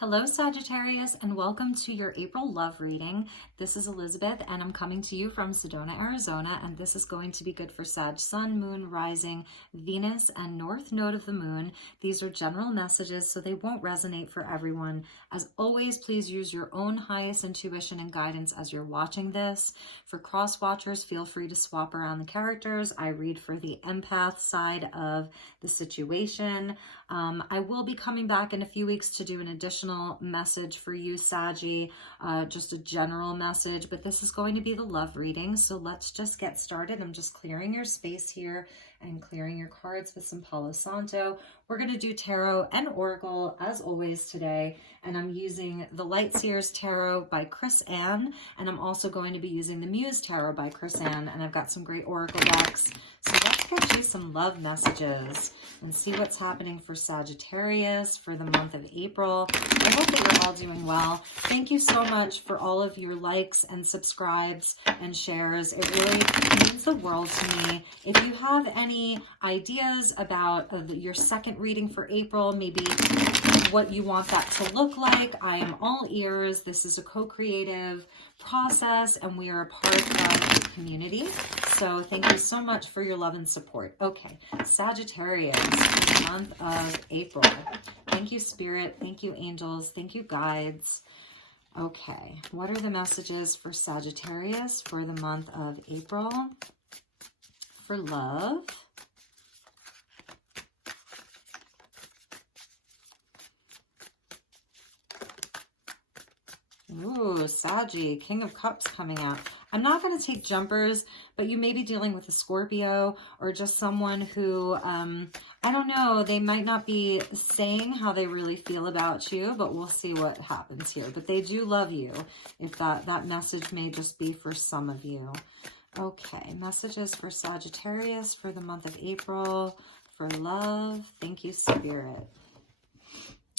Hello, Sagittarius, and welcome to your April love reading. This is Elizabeth, and I'm coming to you from Sedona, Arizona, and this is going to be good for Sag, Sun, Moon, Rising, Venus, and North Node of the Moon. These are general messages, so they won't resonate for everyone. As always, please use your own highest intuition and guidance as you're watching this. For cross-watchers, feel free to swap around the characters. I read for the empath side of the situation. I will be coming back in a few weeks to do an additional message for you, Saggy, just a general message, but this is going to be the love reading. So let's just get started. I'm just clearing your space here and clearing your cards with some Palo Santo. We're going to do tarot and oracle as always today, and I'm using the Light Seers Tarot by Chris Ann, and I'm also going to be using the Muse Tarot by Chris Ann, and I've got some great oracle decks. So let's get you some love messages and see what's happening for Sagittarius for the month of April. I hope that you're all doing well. Thank you so much for all of your likes and subscribes and shares. It really means the world to me. If you have any ideas about your second reading for April, maybe what you want that to look like, I am all ears. This is a co-creative process, and we are a part of the community. So thank you so much for your love and support. Okay, Sagittarius, month of April. Thank you, Spirit. Thank you, angels. Thank you, guides. Okay, what are the messages for Sagittarius for the month of April for love? Ooh, Saggy, King of Cups coming out. I'm not going to take jumpers, but you may be dealing with a Scorpio or just someone who, I don't know, they might not be saying how they really feel about you, but we'll see what happens here. But they do love you, if that message may just be for some of you. Okay, messages for Sagittarius for the month of April for love. Thank you, Spirit.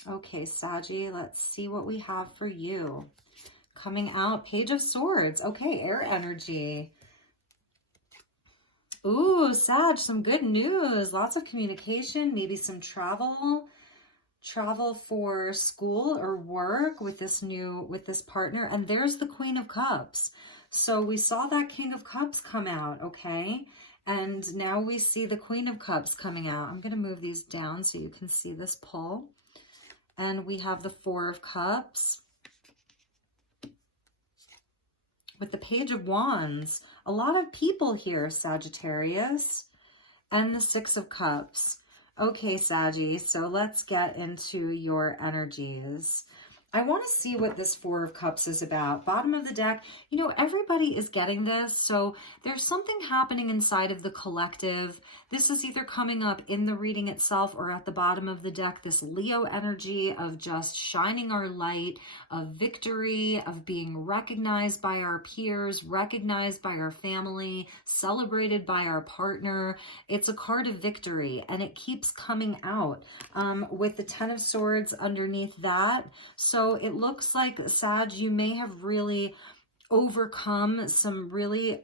Okay, Saggy, let's see what we have for you. Coming out, Page of Swords. Okay, air energy. Ooh, Sag, some good news. Lots of communication, maybe some travel for school or work with this partner. And there's the Queen of Cups. So we saw that King of Cups come out, okay? And now we see the Queen of Cups coming out. I'm going to move these down so you can see this pull. And we have the Four of Cups with the Page of Wands. A lot of people here, Sagittarius. And the Six of Cups. Okay, Saggy, so let's get into your energies. I want to see what this Four of Cups is about. Bottom of the deck, you know, everybody is getting this. So there's something happening inside of the collective. This is either coming up in the reading itself or at the bottom of the deck, this Leo energy of just shining our light, of victory, of being recognized by our peers, recognized by our family, celebrated by our partner. It's a card of victory, and it keeps coming out with the Ten of Swords underneath that. So it looks like, Sag, you may have really overcome some really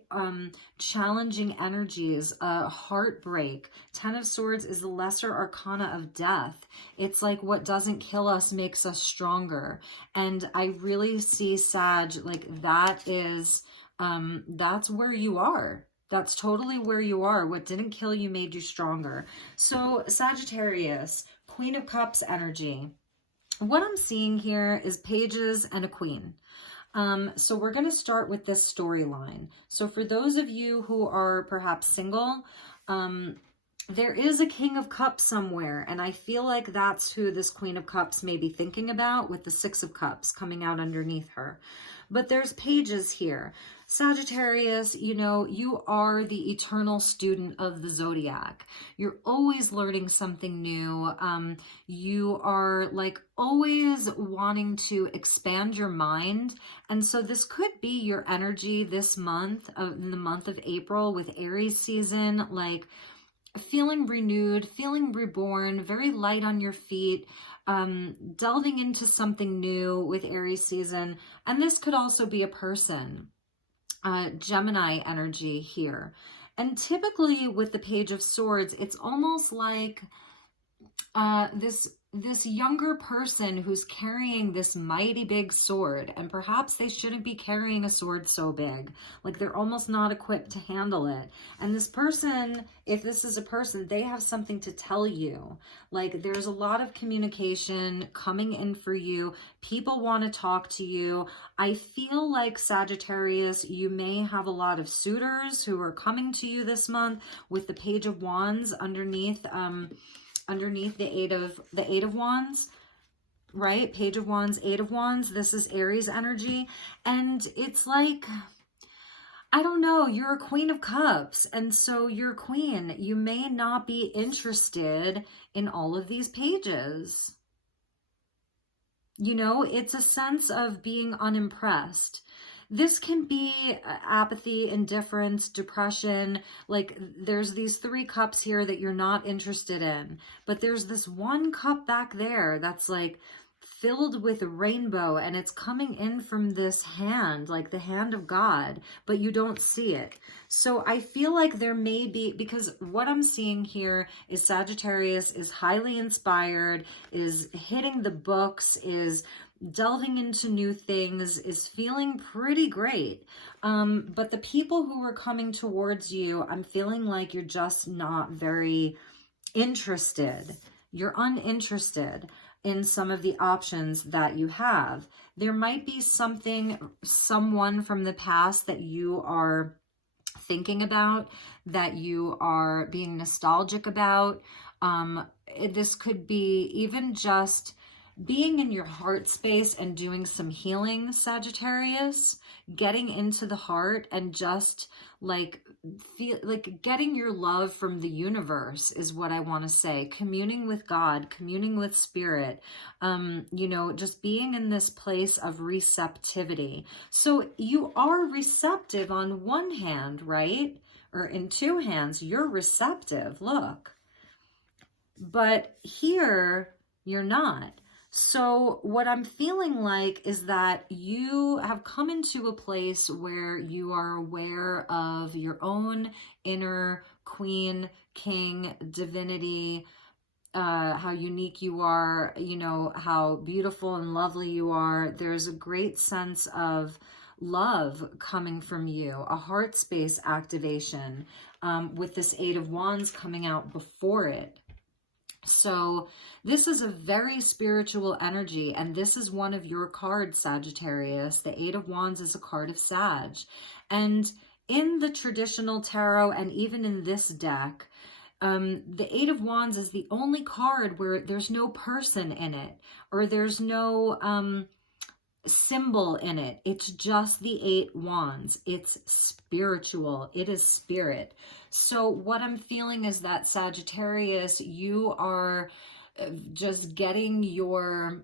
challenging energies, heartbreak. Ten of Swords is the lesser arcana of death. It's like what doesn't kill us makes us stronger. And I really see, Sag, like that is, that's where you are. That's totally where you are. What didn't kill you made you stronger. So Sagittarius, Queen of Cups energy. What I'm seeing here is pages and a queen. So we're going to start with this storyline. So for those of you who are perhaps single, there is a King of Cups somewhere, and I feel like that's who this Queen of Cups may be thinking about, with the Six of Cups coming out underneath her. But there's pages here. Sagittarius, you know, you are the eternal student of the zodiac. You're always learning something new. You are like always wanting to expand your mind. And so this could be your energy this month, in the month of April with Aries season, like feeling renewed, feeling reborn, very light on your feet, delving into something new with Aries season. And this could also be a person, Gemini energy here. And typically with the Page of Swords, it's almost like this this younger person who's carrying this mighty big sword, and perhaps they shouldn't be carrying a sword so big. Like they're almost not equipped to handle it. And this person, if this is a person, they have something to tell you. Like there's a lot of communication coming in for you. People want to talk to you. I feel like Sagittarius, you may have a lot of suitors who are coming to you this month with the Page of Wands underneath the Eight of Wands, right? Page of Wands, Eight of Wands. This is Aries energy. And it's like, I don't know, you're a Queen of Cups. And so you're a queen. You may not be interested in all of these pages. You know, it's a sense of being unimpressed. This can be apathy, indifference, depression. Like there's these 3 cups here that you're not interested in. But there's this 1 cup back there that's like filled with a rainbow, and it's coming in from this hand, like the hand of God, but you don't see it. So I feel like there may be, because what I'm seeing here is Sagittarius is highly inspired, is hitting the books, is delving into new things, is feeling pretty great. But the people who are coming towards you, I'm feeling like you're just not very interested. You're uninterested in some of the options that you have. There might be someone from the past that you are thinking about, that you are being nostalgic about. This could be even just being in your heart space and doing some healing, Sagittarius, getting into the heart and just like feel like getting your love from the universe is what I want to say. Communing with God, communing with spirit, you know, just being in this place of receptivity. So you are receptive on one hand, right? Or in 2 hands, you're receptive, look. But here, you're not. So what I'm feeling like is that you have come into a place where you are aware of your own inner queen, king, divinity, how unique you are, you know, how beautiful and lovely you are. There's a great sense of love coming from you, a heart space activation, with this Eight of Wands coming out before it. So this is a very spiritual energy, and this is one of your cards, Sagittarius. The Eight of Wands is a card of Sag. And in the traditional tarot, and even in this deck, the Eight of Wands is the only card where there's no person in it, or there's no symbol in it. It's just the 8 wands. It's spiritual. It is spirit. So what I'm feeling is that, Sagittarius, you are just getting your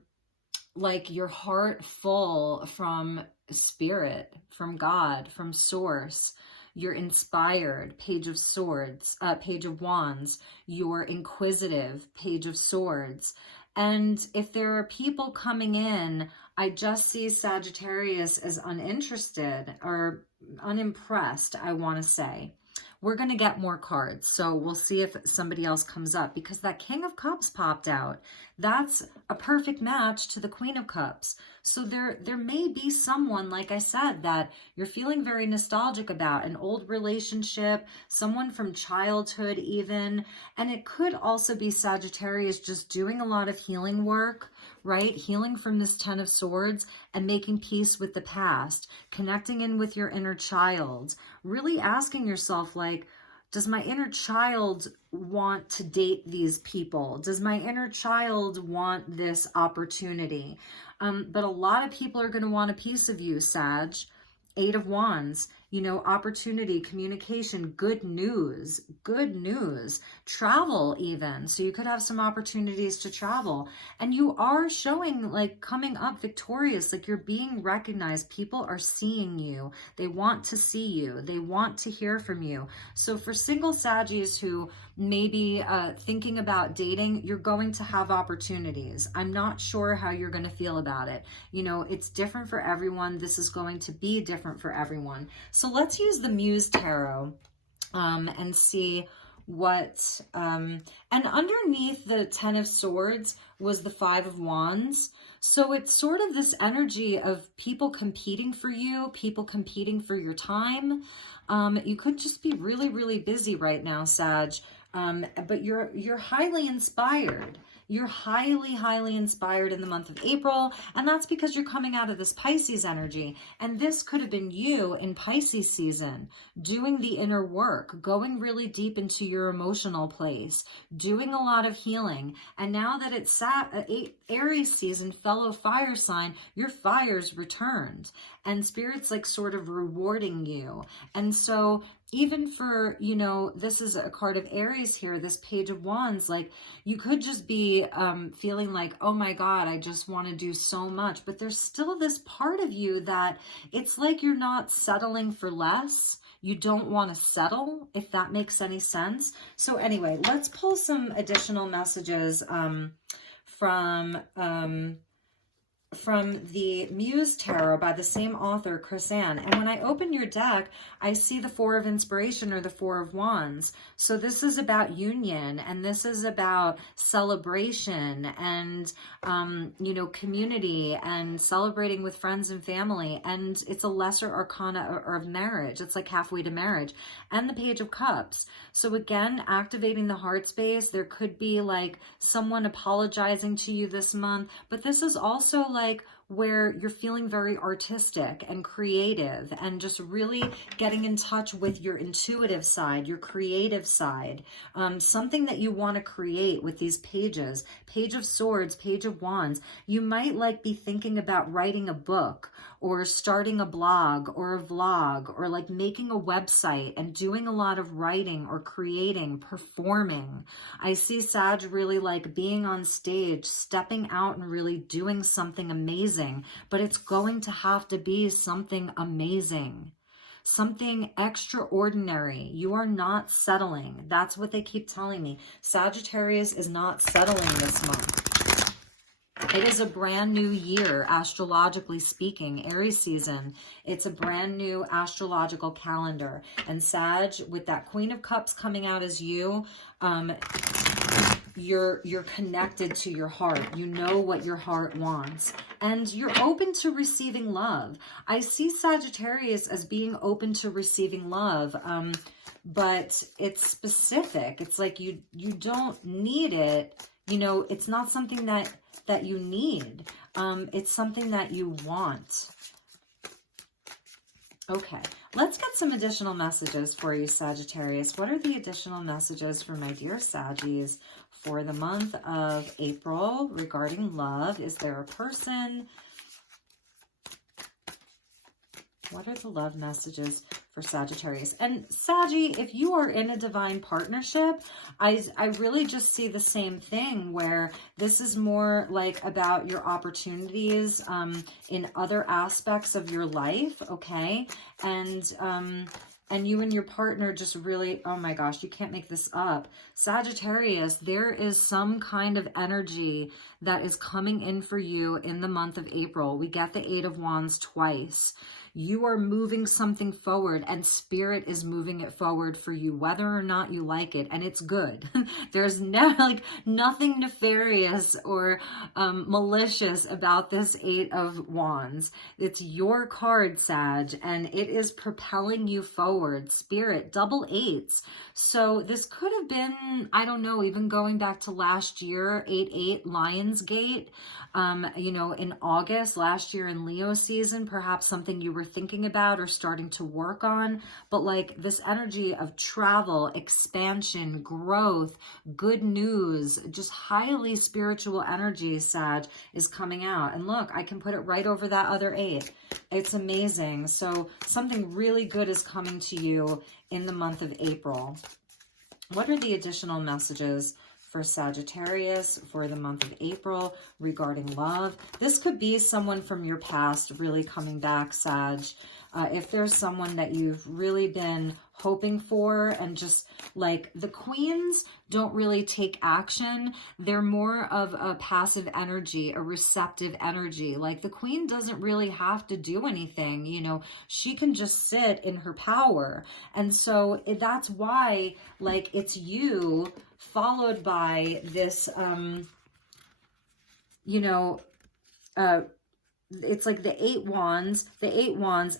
heart full from spirit, from God, from source. You're inspired, Page of Swords, Page of Wands. You're inquisitive, Page of Swords. And if there are people coming in, I just see Sagittarius as uninterested or unimpressed, I want to say. We're going to get more cards, so we'll see if somebody else comes up, because that King of Cups popped out. That's a perfect match to the Queen of Cups. So there may be someone, like I said, that you're feeling very nostalgic about, an old relationship, someone from childhood even. And it could also be Sagittarius just doing a lot of healing work, right? Healing from this 10 of Swords and making peace with the past, connecting in with your inner child, really asking yourself, like, does my inner child want to date these people? Does my inner child want this opportunity? But a lot of people are going to want a piece of you, Sag. Eight of Wands, you know, opportunity, communication, good news, travel even. So you could have some opportunities to travel. And you are showing, like, coming up victorious, like you're being recognized. People are seeing you. They want to see you. They want to hear from you. So for single Saggies who may be thinking about dating, you're going to have opportunities. I'm not sure how you're going to feel about it. You know, it's different for everyone. This is going to be different for everyone. So let's use the Muse Tarot and see what, and underneath the 10 of Swords was the 5 of Wands. So it's sort of this energy of people competing for you, people competing for your time. You could just be really, really busy right now, Sag. But you're highly inspired. You're highly, highly inspired in the month of April, and that's because you're coming out of this Pisces energy. And this could have been you in Pisces season, doing the inner work, going really deep into your emotional place, doing a lot of healing. And now that it's Aries season, fellow fire sign, your fire's returned. And Spirit's like sort of rewarding you. And so even for, you know, this is a card of Aries here, this Page of Wands, like you could just be feeling like, oh my God, I just want to do so much. But there's still this part of you that it's like you're not settling for less. You don't want to settle, if that makes any sense. So anyway, let's pull some additional messages from the Muse Tarot by the same author, Chris Ann. And when I open your deck, I see the 4 of Inspiration or the 4 of Wands. So this is about union, and this is about celebration and, you know, community and celebrating with friends and family. And it's a lesser arcana of marriage. It's like halfway to marriage. And the Page of Cups. So again, activating the heart space. There could be like someone apologizing to you this month, but this is also like where you're feeling very artistic and creative and just really getting in touch with your intuitive side, your creative side, something that you want to create with these pages. Page of Swords, Page of Wands. You might like be thinking about writing a book or starting a blog or a vlog or like making a website and doing a lot of writing or creating, performing. I see Sag really like being on stage, stepping out and really doing something amazing, but it's going to have to be something amazing. Something extraordinary. You are not settling. That's what they keep telling me. Sagittarius is not settling this month. It is a brand new year, astrologically speaking, Aries season. It's a brand new astrological calendar. And Sag, with that Queen of Cups coming out as you, you're connected to your heart. You know what your heart wants. And you're open to receiving love. I see Sagittarius as being open to receiving love. But it's specific. It's like you don't need it. You know, it's not something that you need. It's something that you want. Okay, let's get some additional messages for you, Sagittarius. What are the additional messages for my dear Saggies for the month of April regarding love? Is there a person? What are the love messages for Sagittarius? And Saggy, if you are in a divine partnership, I really just see the same thing where this is more like about your opportunities in other aspects of your life, okay? And you and your partner just really, oh my gosh, you can't make this up. Sagittarius, there is some kind of energy that is coming in for you in the month of April. We get the 8 of Wands twice. You are moving something forward, and Spirit is moving it forward for you, whether or not you like it, and it's good. There's nothing nefarious or malicious about this 8 of Wands. It's your card, Sag, and it is propelling you forward. Spirit, double 8s. So this could have been, I don't know, even going back to last year, 8-8 Lionsgate. You know, in August last year in Leo season, perhaps something you were thinking about or starting to work on, but like this energy of travel, expansion, growth, good news, just highly spiritual energy, Sag, is coming out. And look, I can put it right over that other 8. It's amazing. So something really good is coming to you in the month of April. What are the additional messages for Sagittarius for the month of April regarding love? This could be someone from your past really coming back, Sag. If there's someone that you've really been hoping for, and just like the queens don't really take action. They're more of a passive energy, a receptive energy. Like the queen doesn't really have to do anything, you know, she can just sit in her power. And so that's why, like, it's you followed by this, you know, it's like the eight wands,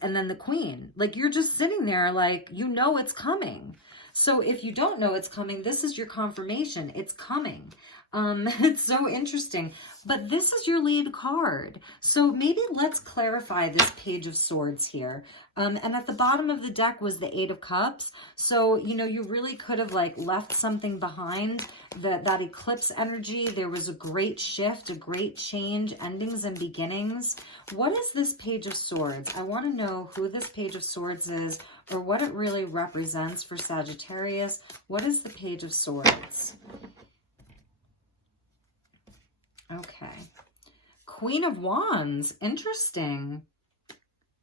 and then the queen. Like you're just sitting there like, you know, it's coming. So if you don't know it's coming, this is your confirmation. It's coming. It's so interesting. But this is your lead card. So maybe let's clarify this Page of Swords here. And at the bottom of the deck was the Eight of Cups. So, you know, you really could have like left something behind. That eclipse energy, there was a great shift, a great change, endings and beginnings. What is this Page of Swords? I want to know who this Page of Swords is, or what it really represents for Sagittarius. What is the Page of Swords? Okay. Queen of Wands. Interesting.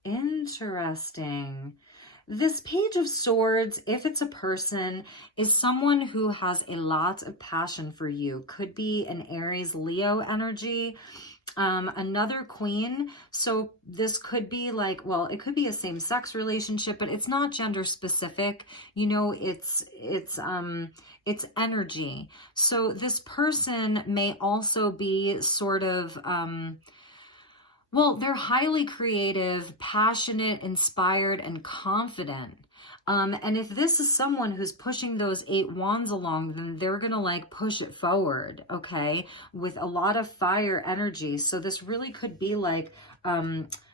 Interesting. This Page of Swords, if it's a person, is someone who has a lot of passion for you. Could be an Aries, Leo energy. Another queen. So this could be like, well, it could be a same-sex relationship, but it's not gender specific. You know, it's energy. So this person may also be sort of, well, they're highly creative, passionate, inspired, and confident. And if this is someone who's pushing those eight wands along, then they're going to like push it forward, okay, with a lot of fire energy. So this really could be like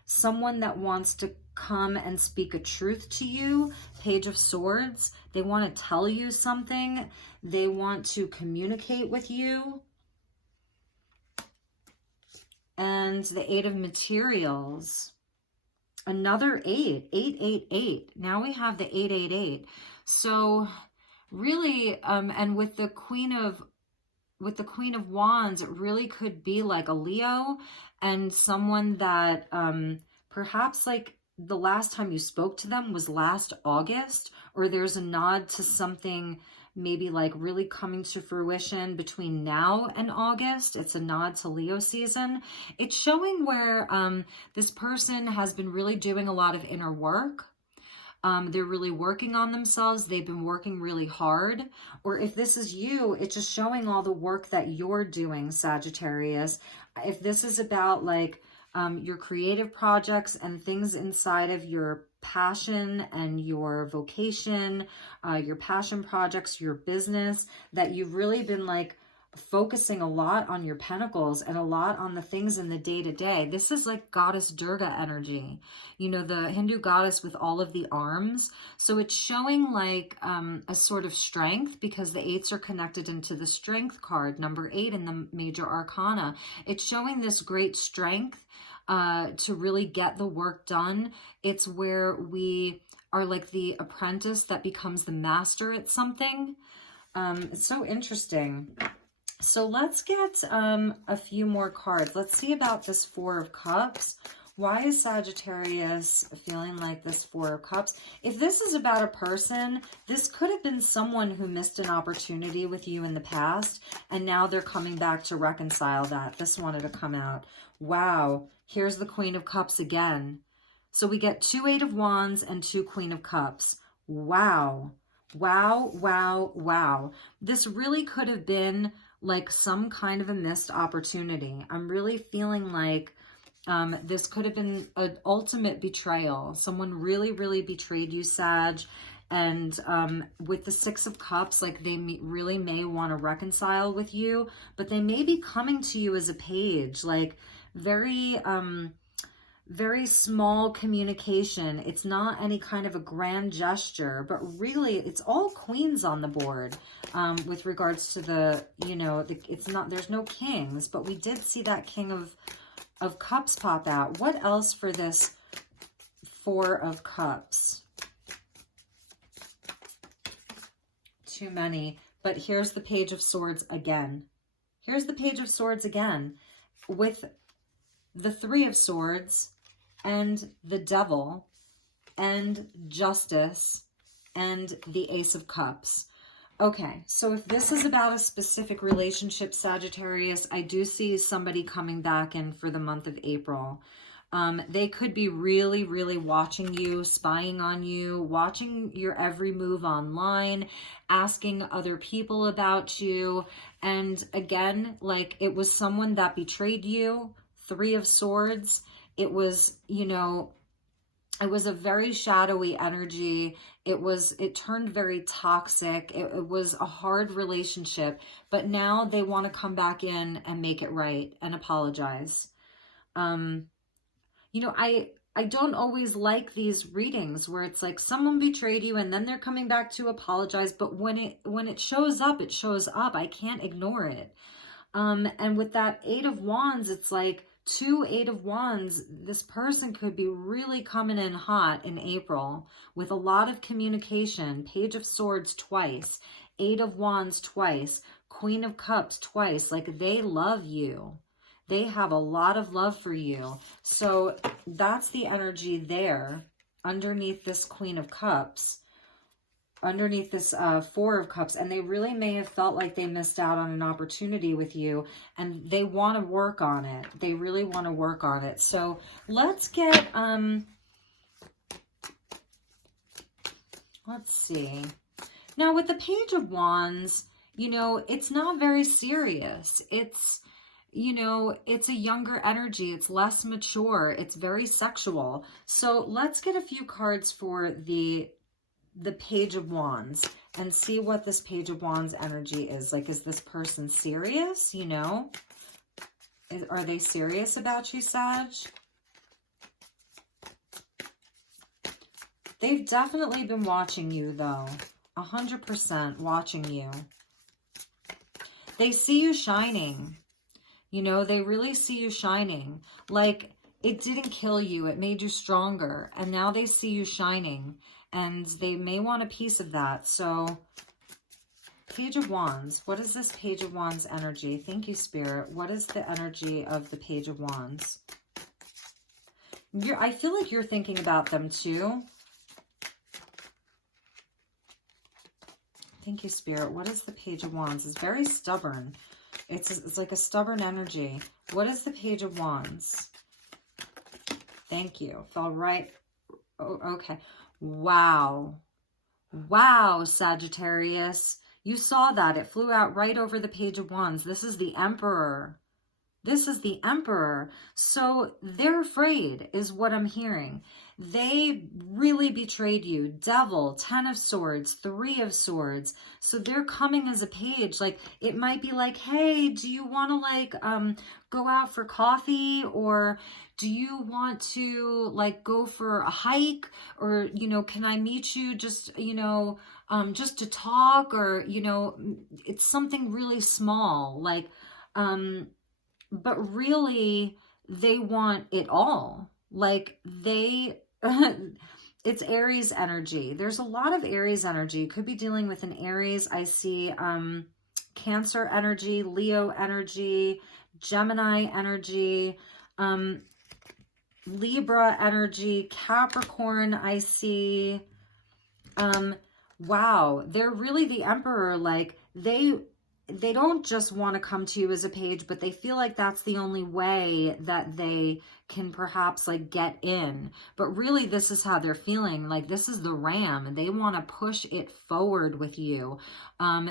someone that wants to come and speak a truth to you. Page of Swords. They want to tell you something. They want to communicate with you. And the Eight of Materials. Another 8, 888. Now we have the 888. So really, and with the Queen of Wands, it really could be like a Leo and someone that perhaps like the last time you spoke to them was last August, or there's a nod to something maybe like really coming to fruition between now and August. It's a nod to Leo season. It's showing where this person has been really doing a lot of inner work. They're really working on themselves. They've been working really hard. Or if this is you, it's just showing all the work that you're doing, Sagittarius. If this is about like your creative projects and things inside of your passion and your vocation, your passion projects, your business, that you've really been like focusing a lot on your pentacles and a lot on the things in the day-to-day. This is like Goddess Durga energy, you know, the Hindu goddess with all of the arms. So it's showing like a sort of strength, because the eights are connected into the strength card, number 8 in the major arcana. It's showing this great strength to really get the work done. It's where we are like the apprentice that becomes the master at something. It's so interesting. So let's get a few more cards. Let's see about this Four of Cups. Why is Sagittarius feeling like this Four of Cups? If this is about a person, this could have been someone who missed an opportunity with you in the past, and now they're coming back to reconcile that. This wanted to come out. Wow. Here's the Queen of Cups again. So we get 2 Eight of Wands and 2 Queen of Cups. Wow. Wow, wow, wow. This really could have been like some kind of a missed opportunity. I'm really feeling like this could have been an ultimate betrayal. Someone really, really betrayed you, Sag. And with the Six of Cups, like they really may want to reconcile with you, but they may be coming to you as a page, like very, very small communication. It's not any kind of a grand gesture, but really it's all queens on the board with regards to the, you know, it's not, there's no kings, but we did see that King of Cups pop out. What else for this Four of Cups? Too many. But here's the Page of Swords again. Here's the Page of Swords again with the Three of Swords and the Devil. and Justice, and the Ace of Cups. Okay, so if this is about a specific relationship, Sagittarius, I do see somebody coming back in for the month of April. They could be really, really watching you, spying on you, watching your every move online, asking other people about you. And again, like, it was someone that betrayed you. 3 of Swords. It was, you know, it was a very shadowy energy. It turned very toxic. It was a hard relationship, but now they want to come back in and make it right and apologize. You know, I don't always like these readings where it's like someone betrayed you and then they're coming back to apologize, but when it shows up, it shows up. I can't ignore it. And with that 8 of Wands, it's like 2 8 of Wands, this person could be really coming in hot in April with a lot of communication. Page of Swords twice, 8 of Wands twice, Queen of Cups twice. Like, they love you. They have a lot of love for you. So that's the energy there underneath this Queen of Cups, underneath this 4 of Cups. And they really may have felt like they missed out on an opportunity with you, and they want to work on it. They really want to work on it. So let's get, let's see. Now with the Page of Wands, you know, it's not very serious. It's, you know, it's a younger energy. It's less mature. It's very sexual. So let's get a few cards for the Page of Wands and see what this Page of Wands energy is. Like, is this person serious? You know, are they serious about you, Sag? They've definitely been watching you, though. 100% watching you. They see you shining. You know, they really see you shining. Like, it didn't kill you. It made you stronger. And now they see you shining. And they may want a piece of that. So, Page of Wands. What is this Page of Wands energy? Thank you, Spirit. What is the energy of the Page of Wands? I feel like you're thinking about them too. Thank you, Spirit. What is the Page of Wands? It's very stubborn. It's like a stubborn energy. What is the Page of Wands? Thank you. Fell right. Oh, okay. Wow. Wow, Sagittarius. You saw that. It flew out right over the Page of Wands. This is the Emperor. This is the Emperor. So they're afraid, is what I'm hearing. They really betrayed you. Devil, 10 of Swords, 3 of Swords. So they're coming as a page. Like, it might be like, hey, do you want to, like, go out for coffee? Or do you want to, like, go for a hike? Or, you know, can I meet you just, you know, just to talk? Or, you know, it's something really small. Like, but really, they want it all. Like, they, it's Aries energy. There's a lot of Aries energy. You could be dealing with an Aries. I see Cancer energy, Leo energy, Gemini energy, Libra energy, Capricorn, I see. Wow, they're really the Emperor. Like, they don't just want to come to you as a page, but they feel like that's the only way that they can perhaps, like, get in. But really, this is how they're feeling. Like, this is the ram, and they want to push it forward with you.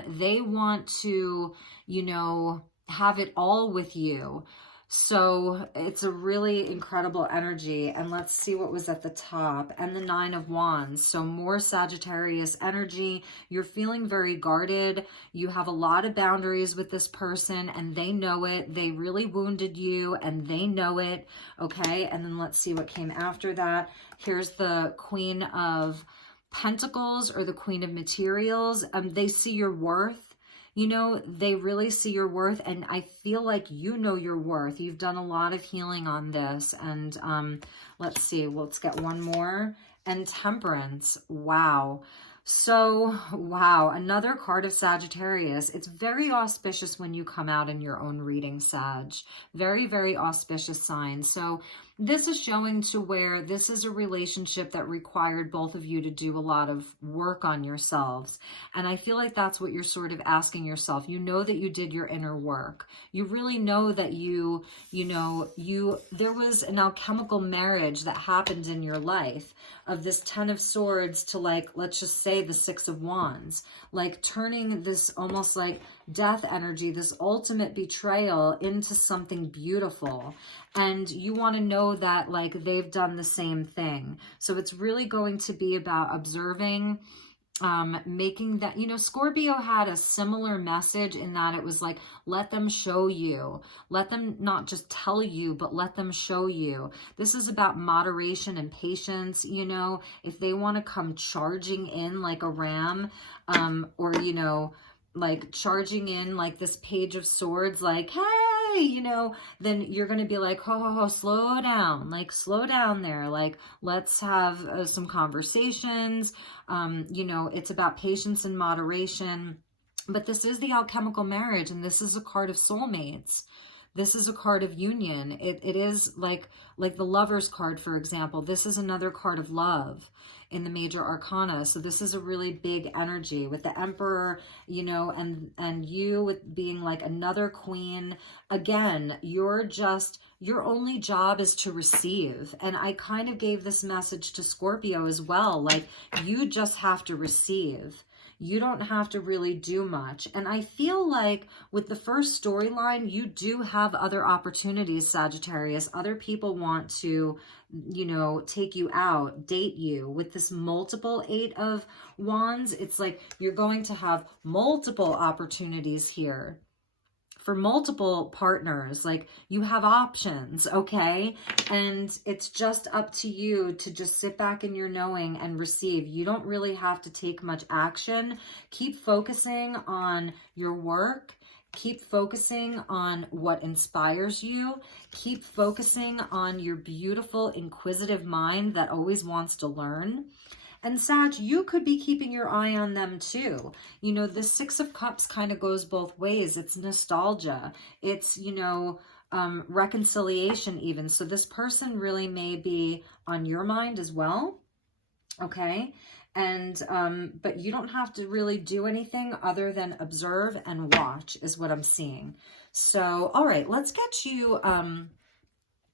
They want to, you know, have it all with you. So it's a really incredible energy. And let's see what was at the top. And the 9 of Wands. So more Sagittarius energy. You're feeling very guarded. You have a lot of boundaries with this person, and they know it. They really wounded you, and they know it. Okay. And then let's see what came after that. Here's the Queen of Pentacles, or the Queen of Materials. They see your worth. You know, they really see your worth, and I feel like you know your worth. You've done a lot of healing on this, and let's see. Let's get one more. And Temperance. Wow. So, wow, another card of Sagittarius. It's very auspicious when you come out in your own reading, Sag. Very, very auspicious sign. So this is showing to where this is a relationship that required both of you to do a lot of work on yourselves. And I feel like that's what you're sort of asking yourself. You know that you did your inner work. You really know that there was an alchemical marriage that happened in your life of this 10 of Swords to, like, let's just say the 6 of Wands, like turning this almost like death energy, this ultimate betrayal, into something beautiful. And you want to know that, like, they've done the same thing. So it's really going to be about observing, making that, Scorpio had a similar message in that it was like, let them show you, let them not just tell you, but let them show you. This is about moderation and patience. If they want to come charging in like a ram, or, like charging in like this Page of Swords, like, hey, then you're going to be like, ho, slow down, like, slow down there. Like, let's have some conversations. It's about patience and moderation. But this is the alchemical marriage, and this is a card of soulmates. This is a card of union. It is like the Lover's card, for example. This is another card of love in the major arcana. So this is a really big energy with the Emperor, and you with being like another queen. Again, your only job is to receive. And I kind of gave this message to Scorpio as well. Like, you just have to receive. You don't have to really do much. And I feel like with the first storyline, you do have other opportunities, Sagittarius. Other people want to, take you out, date you. With this multiple 8 of Wands, it's like you're going to have multiple opportunities here for multiple partners. Like, you have options, okay? And it's just up to you to just sit back in your knowing and receive. You don't really have to take much action. Keep focusing on your work. Keep focusing on what inspires you. Keep focusing on your beautiful, inquisitive mind that always wants to learn. And Sag, you could be keeping your eye on them too. The 6 of Cups kind of goes both ways. It's nostalgia. It's, reconciliation even. So this person really may be on your mind as well. Okay. And, but you don't have to really do anything other than observe and watch is what I'm seeing. So, all right, let's get you,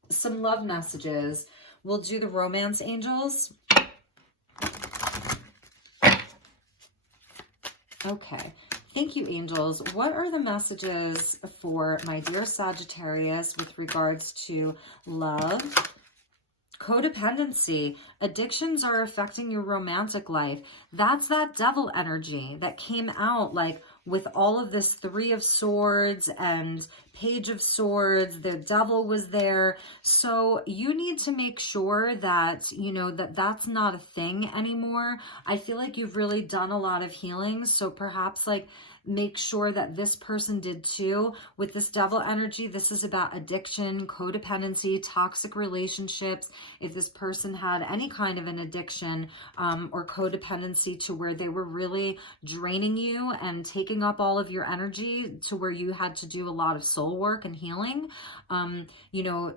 some love messages. We'll do the romance angels. Okay, thank you, angels. What are the messages for my dear Sagittarius with regards to love, codependency? Addictions are affecting your romantic life. That's that devil energy that came out, like, with all of this 3 of Swords and Page of Swords. The devil was there. So you need to make sure that, that's not a thing anymore. I feel like you've really done a lot of healing. So perhaps, like, make sure that this person did too. With this devil energy, this is about addiction, codependency, toxic relationships. If this person had any kind of an addiction or codependency to where they were really draining you and taking up all of your energy to where you had to do a lot of soul work and healing,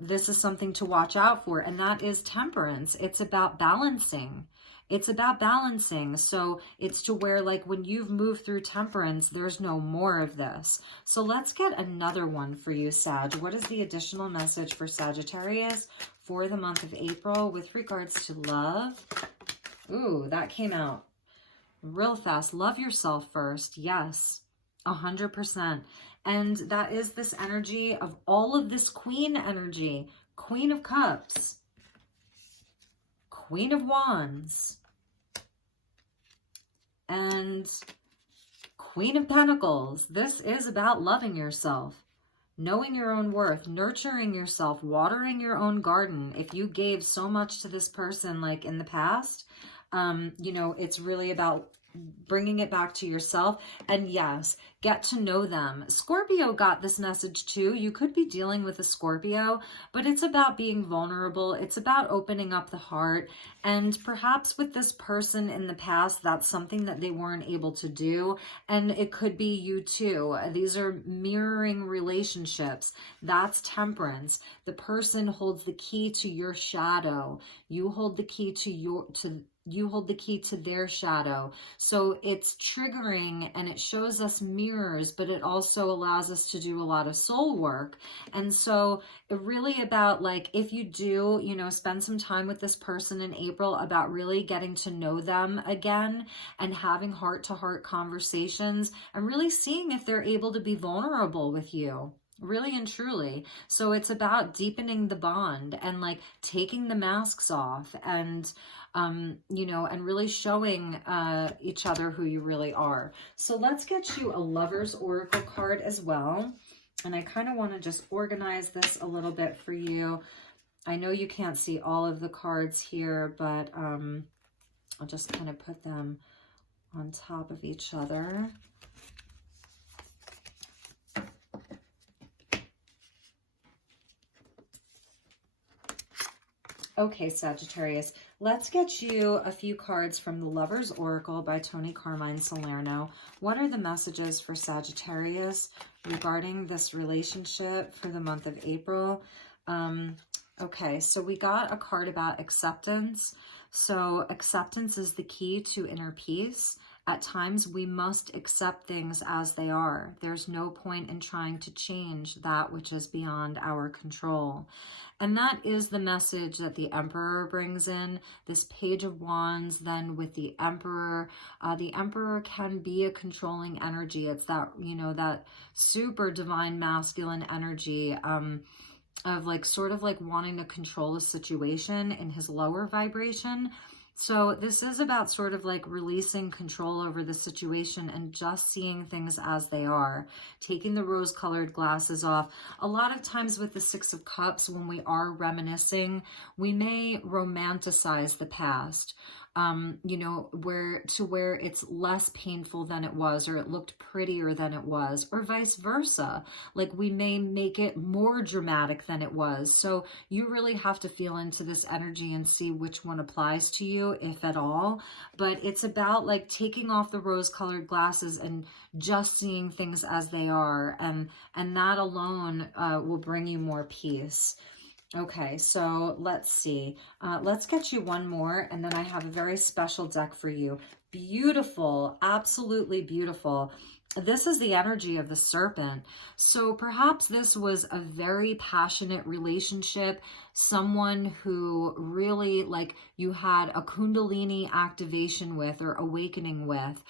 this is something to watch out for. And that is temperance. It's about balancing. It's about balancing. So it's to where, like, when you've moved through temperance, there's no more of this. So let's get another one for you, Sag. What is the additional message for Sagittarius for the month of April with regards to love? Ooh, that came out real fast. Love yourself first. Yes, 100%. And that is this energy of all of this queen energy. Queen of Cups. Queen of Wands, and Queen of Pentacles. This is about loving yourself, knowing your own worth, nurturing yourself, watering your own garden. If you gave so much to this person, like in the past, it's really about bringing it back to yourself. And yes, get to know them. Scorpio got this message too. You could be dealing with a Scorpio, but it's about being vulnerable. It's about opening up the heart. And perhaps with this person in the past, that's something that they weren't able to do. And it could be you too. These are mirroring relationships. That's temperance. The person holds the key to your shadow. You hold the key to you hold the key to their shadow. So it's triggering, and it shows us mirrors, but it also allows us to do a lot of soul work. And so it really about, like, if you do, you know, spend some time with this person in April, about really getting to know them again and having heart-to-heart conversations and really seeing if they're able to be vulnerable with you. Really and truly. So it's about deepening the bond and like taking the masks off and, you know, and really showing each other who you really are. So let's get you a Lover's Oracle card as well. And I kind of want to just organize this a little bit for you. I know you can't see all of the cards here, but I'll just kind of put them on top of each other. Okay, Sagittarius, let's get you a few cards from the Lover's Oracle by Tony Carmine Salerno. What are the messages for Sagittarius regarding this relationship for the month of April? Okay, so we got a card about acceptance. So acceptance is the key to inner peace. At times, we must accept things as they are. There's no point in trying to change that which is beyond our control. And that is the message that the Emperor brings in, this Page of Wands. Then with the Emperor can be a controlling energy. It's that, you know, that super divine masculine energy of like sort of like wanting to control a situation in his lower vibration. So this is about sort of like releasing control over the situation and just seeing things as they are, taking the rose-colored glasses off. A lot of times with the Six of Cups, when we are reminiscing, we may romanticize the past, you know, where it's less painful than it was, or it looked prettier than it was, or vice versa. Like we may make it more dramatic than it was. So you really have to feel into this energy and see which one applies to you, if at all. But it's about like taking off the rose-colored glasses and just seeing things as they are. And that alone will bring you more peace. Okay, so let's see. Let's get you one more, and then I have a very special deck for you. Beautiful, absolutely beautiful. This is the energy of the serpent. So perhaps this was a very passionate relationship, someone who really like you had a Kundalini activation with or awakening with,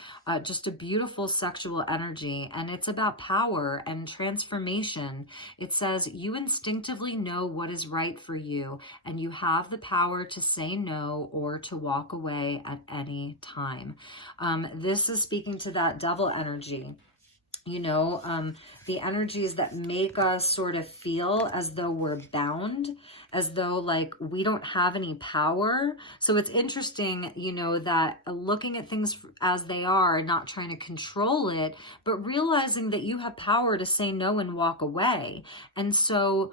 just a beautiful sexual energy. And it's about power and transformation. It says you instinctively know what is right for you, and you have the power to say no or to walk away at any time. This is speaking to that devil energy. You know, the energies that make us sort of feel as though we're bound, as though like we don't have any power. So it's interesting, you know, that looking at things as they are, not trying to control it, but realizing that you have power to say no and walk away. And so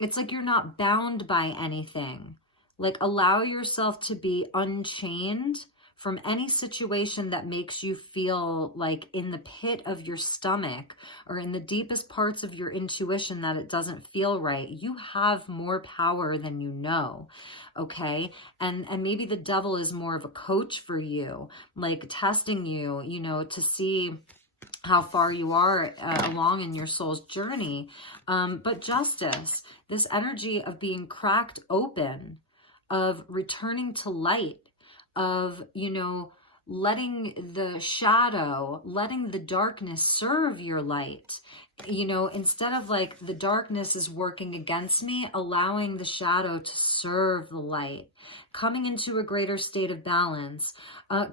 it's like you're not bound by anything. Like allow yourself to be unchained from any situation that makes you feel like in the pit of your stomach or in the deepest parts of your intuition that it doesn't feel right. You have more power than you know, okay? And maybe the devil is more of a coach for you, like testing you, you know, to see how far you are along in your soul's journey. But justice, this energy of being cracked open, of returning to light, of, you know, letting the shadow, letting the darkness serve your light, you know, instead of like the darkness is working against me, allowing the shadow to serve the light, coming into a greater state of balance.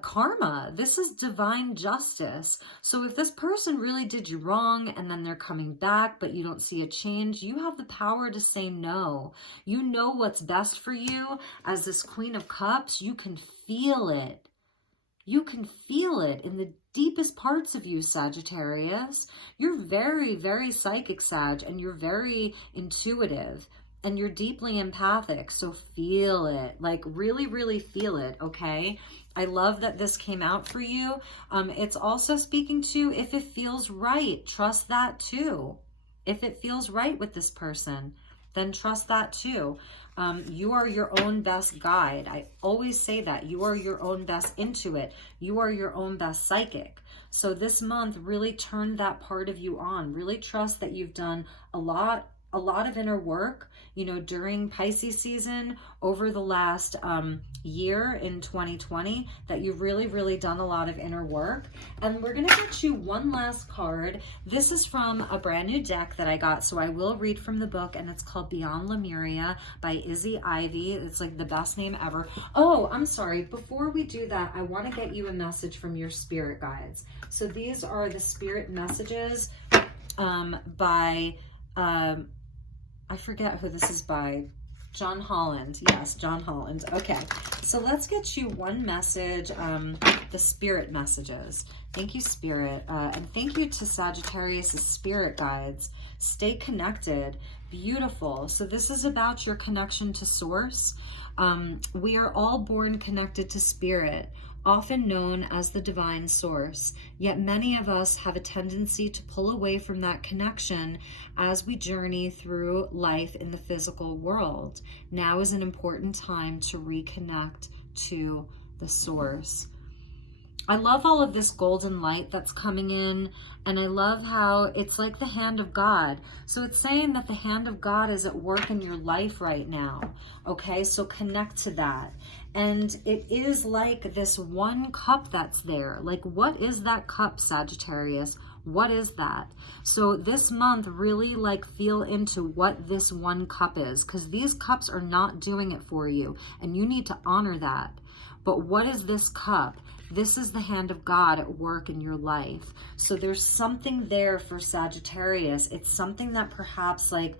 Karma, this is divine justice. So if this person really did you wrong and then they're coming back, but you don't see a change, you have the power to say no. You know what's best for you. As this Queen of Cups, you can feel it. You can feel it in the deepest parts of you, Sagittarius. You're very, very psychic, Sag, and you're very intuitive, and you're deeply empathic. So feel it, like really, really feel it, okay? I love that this came out for you. It's also speaking to if it feels right, trust that too. If it feels right with this person, then trust that too. You are your own best guide. I always say that. You are your own best intuit. You are your own best psychic. So this month, really turn that part of you on. Really trust that you've done a lot of inner work, you know, during Pisces season over the last year in 2020, that you've really, really done a lot of inner work. And we're going to get you one last card. This is from a brand new deck that I got, so I will read from the book, and it's called Beyond Lemuria by Izzy Ivy. It's like the best name ever. Oh, I'm sorry. Before we do that, I want to get you a message from your spirit guides. So these are the spirit messages by... I forget who this is by. John Holland. Yes, John Holland. Okay, so let's get you one message, the spirit messages. Thank you, Spirit. And thank you to Sagittarius' spirit guides. Stay connected. Beautiful. So this is about your connection to Source. We are all born connected to Spirit, often known as the divine source, yet many of us have a tendency to pull away from that connection as we journey through life in the physical world. Now is an important time to reconnect to the source. I love all of this golden light that's coming in, and I love how it's like the hand of God. So it's saying that the hand of God is at work in your life right now. Okay, so connect to that. And it is like this one cup that's there. Like, what is that cup, Sagittarius? What is that? So this month, really like feel into what this one cup is, because these cups are not doing it for you, and you need to honor that. But what is this cup? This is the hand of God at work in your life. So there's something there for Sagittarius. It's something that perhaps, like,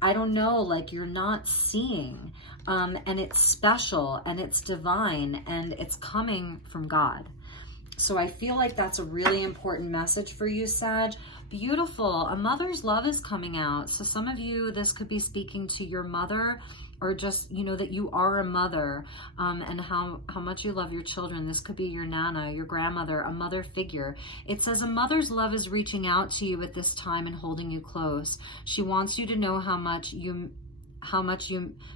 I don't know, like you're not seeing. And it's special and it's divine and it's coming from God. So I feel like that's a really important message for you, Sag. Beautiful. A mother's love is coming out. So some of you, this could be speaking to your mother, or just, you know, that you are a mother, and how much you love your children. This could be your nana, your grandmother, a mother figure. It says a mother's love is reaching out to you at this time and holding you close. She wants you to know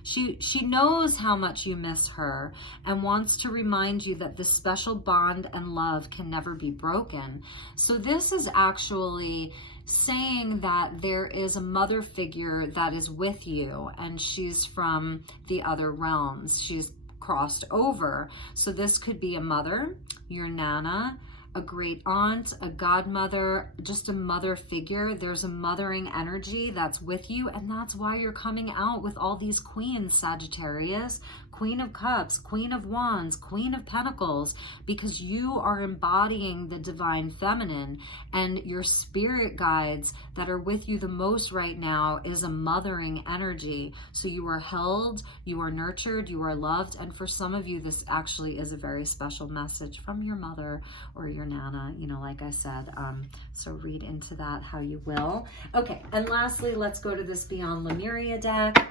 she knows how much you miss her, and wants to remind you that this special bond and love can never be broken. So this is actually saying that there is a mother figure that is with you, and she's from the other realms. She's crossed over. So this could be a mother, your nana, a great aunt, a godmother, just a mother figure. There's a mothering energy that's with you, and that's why you're coming out with all these queens, Sagittarius. Queen of Cups, Queen of Wands, Queen of Pentacles, because you are embodying the divine feminine, and your spirit guides that are with you the most right now is a mothering energy. So you are held, you are nurtured, you are loved, and for some of you, this actually is a very special message from your mother or your nana, you know, like I said. So read into that how you will. Okay, and lastly, let's go to this Beyond Lemuria deck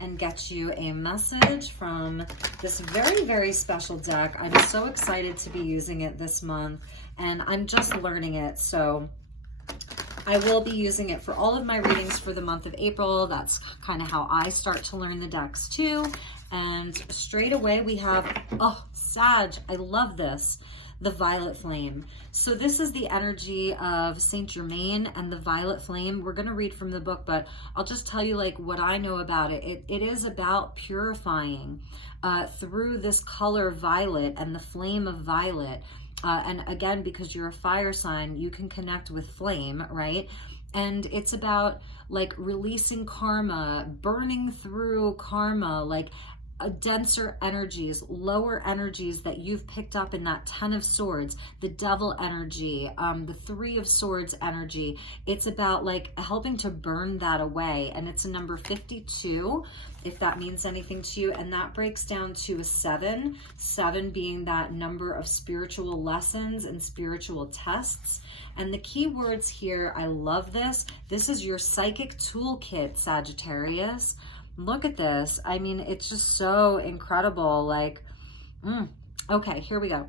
and get you a message from this very, very special deck. I'm so excited to be using it this month, and I'm just learning it. So I will be using it for all of my readings for the month of April. That's kind of how I start to learn the decks too. And straight away we have, oh, Sag, I love this. The Violet Flame. So this is the energy of Saint Germain and the Violet Flame. We're going to read from the book, but I'll just tell you like what I know about it. It is about purifying through this color violet and the flame of violet. And again, because you're a fire sign, you can connect with flame, right? And it's about like releasing karma, burning through karma, like denser energies, lower energies that you've picked up in that 10 of Swords, the Devil energy, the 3 of Swords energy. It's about like helping to burn that away. And it's a number 52, if that means anything to you. And that breaks down to a 7, 7 being that number of spiritual lessons and spiritual tests. And the key words here, I love this. This is your psychic toolkit, Sagittarius. Look at this. I mean, it's just so incredible. Like, okay, here we go.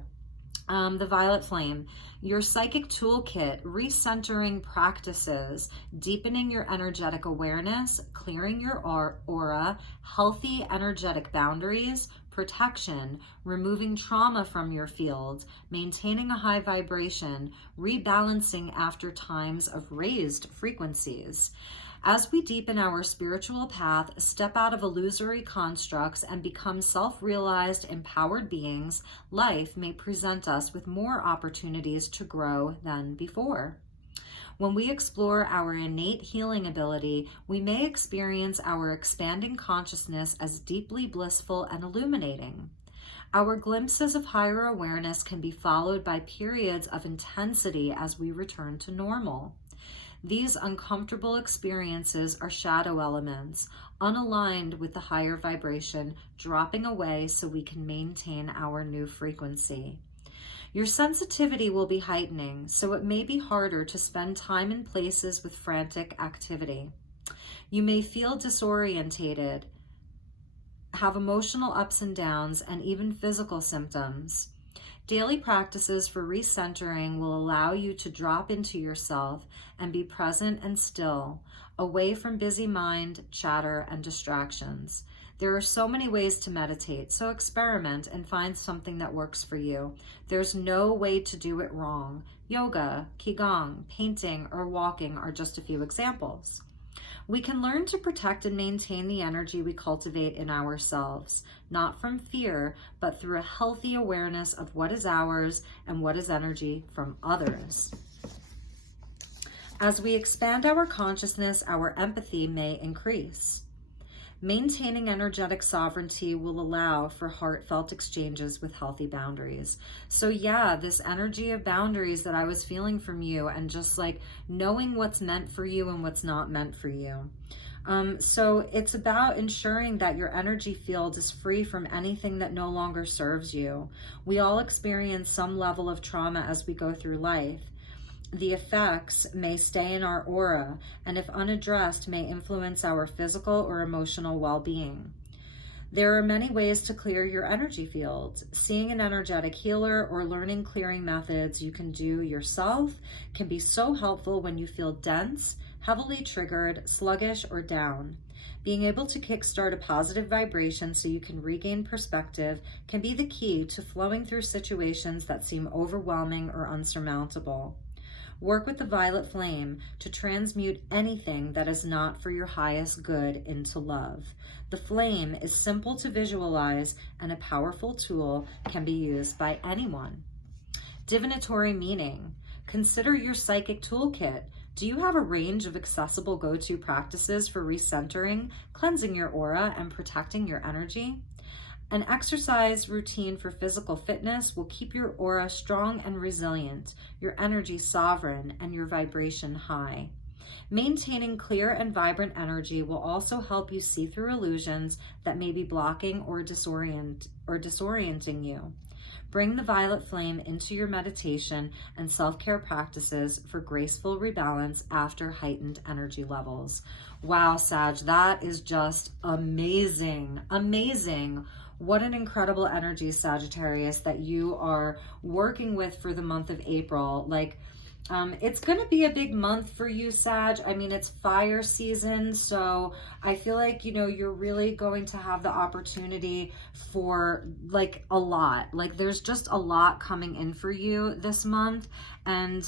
The Violet Flame, your psychic toolkit, recentering practices, deepening your energetic awareness, clearing your aura, healthy energetic boundaries, protection, removing trauma from your field, maintaining a high vibration, rebalancing after times of raised frequencies. As we deepen our spiritual path, step out of illusory constructs, and become self-realized, empowered beings, life may present us with more opportunities to grow than before. When we explore our innate healing ability, we may experience our expanding consciousness as deeply blissful and illuminating. Our glimpses of higher awareness can be followed by periods of intensity as we return to normal. These uncomfortable experiences are shadow elements, unaligned with the higher vibration, dropping away so we can maintain our new frequency. Your sensitivity will be heightening, so it may be harder to spend time in places with frantic activity. You may feel disorientated, have emotional ups and downs, and even physical symptoms. Daily practices for recentering will allow you to drop into yourself and be present and still, away from busy mind, chatter, and distractions. There are so many ways to meditate, so experiment and find something that works for you. There's no way to do it wrong. Yoga, Qigong, painting, or walking are just a few examples. We can learn to protect and maintain the energy we cultivate in ourselves, not from fear, but through a healthy awareness of what is ours and what is energy from others. As we expand our consciousness, our empathy may increase. Maintaining energetic sovereignty will allow for heartfelt exchanges with healthy boundaries. So yeah, this energy of boundaries that I was feeling from you, and just like knowing what's meant for you and what's not meant for you. So it's about ensuring that your energy field is free from anything that no longer serves you. We all experience some level of trauma as we go through life. The effects may stay in our aura, and if unaddressed, may influence our physical or emotional well-being. There are many ways to clear your energy field. Seeing an energetic healer or learning clearing methods you can do yourself can be so helpful when you feel dense, heavily triggered, sluggish, or down. Being able to kickstart a positive vibration so you can regain perspective can be the key to flowing through situations that seem overwhelming or unsurmountable. Work with the Violet Flame to transmute anything that is not for your highest good into love. The flame is simple to visualize, and a powerful tool can be used by anyone. Divinatory meaning. Consider your psychic toolkit. Do you have a range of accessible go-to practices for recentering, cleansing your aura, and protecting your energy? An exercise routine for physical fitness will keep your aura strong and resilient, your energy sovereign, and your vibration high. Maintaining clear and vibrant energy will also help you see through illusions that may be blocking or disorienting you. Bring the Violet Flame into your meditation and self-care practices for graceful rebalance after heightened energy levels. Wow, Sag, that is just amazing. Amazing. What an incredible energy, Sagittarius, that you are working with for the month of April. Like, it's going to be a big month for you, Sag. I mean, it's fire season, so I feel like, you know, you're really going to have the opportunity for like a lot. Like, there's just a lot coming in for you this month. And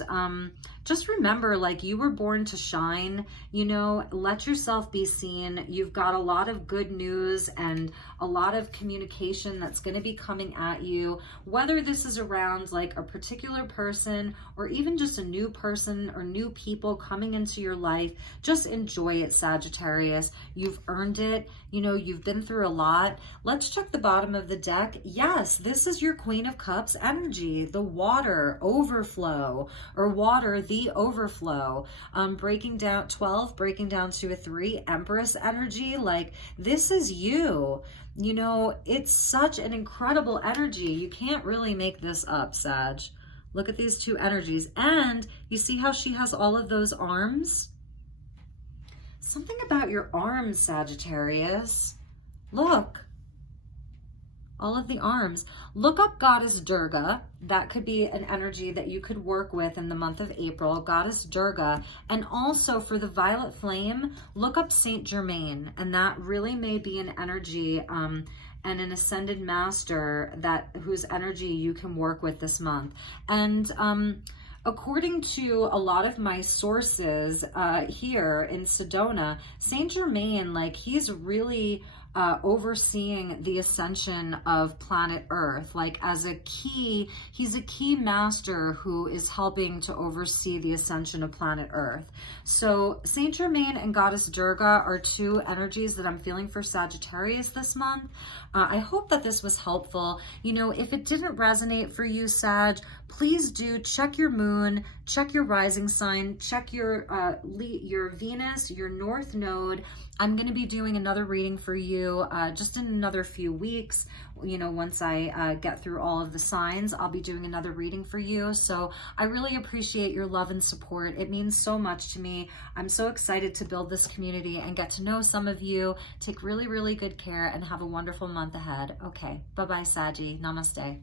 just remember, like, you were born to shine, you know, let yourself be seen. You've got a lot of good news and a lot of communication that's going to be coming at you, whether this is around like a particular person or even just a new person or new people coming into your life. Just enjoy it, Sagittarius. You've earned it. You know, you've been through a lot. Let's check the bottom of the deck. Yes, this is your Queen of Cups energy, the water overflow, or water, the overflow. Breaking down 12, breaking down to a 3, Empress energy. Like, this is you. You know, it's such an incredible energy. You can't really make this up, Sag. Look at these two energies. And you see how she has all of those arms? Something about your arms, Sagittarius. Look. All of the arms. Look up Goddess Durga. That could be an energy that you could work with in the month of April. Goddess Durga. And also for the violet flame, look up Saint Germain. And that really may be an energy and an ascended master whose energy you can work with this month. And according to a lot of my sources here in Sedona, Saint Germain, like, he's really overseeing the ascension of planet Earth, like he's a key master who is helping to oversee the ascension of planet Earth. So Saint Germain and Goddess Durga are two energies that I'm feeling for Sagittarius this month. I hope that this was helpful. You know, if it didn't resonate for you, Sag, please do check your moon, check your rising sign, check your Venus, your North Node. I'm going to be doing another reading for you just in another few weeks. You know, once I get through all of the signs, I'll be doing another reading for you. So I really appreciate your love and support. It means so much to me. I'm so excited to build this community and get to know some of you. Take really, really good care and have a wonderful month ahead. Okay, bye-bye, Saggy. Namaste.